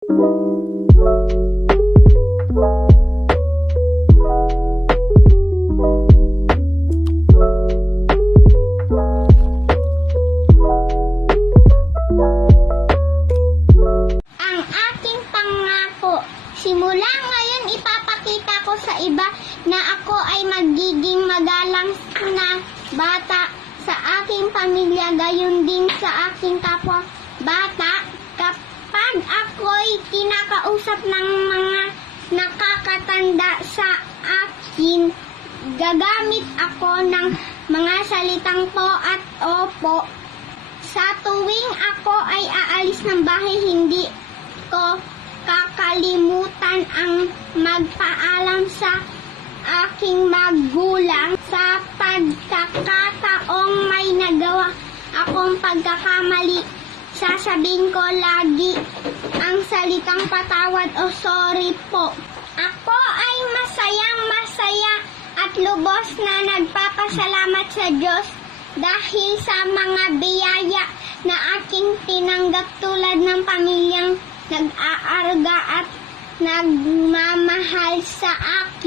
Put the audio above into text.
Ang aking pangako, simula ngayon ipapakita ko sa iba na ako ay magiging magalang na bata sa aking pamilya, gayon din sa aking kapwa bata. Kapag ako'y kinakausap ng mga nakakatanda sa akin, gagamit ako ng mga salitang po at opo. Sa tuwing ako ay aalis ng bahay, hindi ko kakalimutan ang magpaalam sa aking magulang. Sa pagkakataong may nagawa akong pagkakamali, sasabihin ko lagi ang salitang patawad o sorry po. Ako ay masayang-masaya at lubos na nagpapasalamat sa Diyos dahil sa mga biyaya na aking tinanggap, tulad ng pamilyang nag-aarga at nagmamahal sa akin.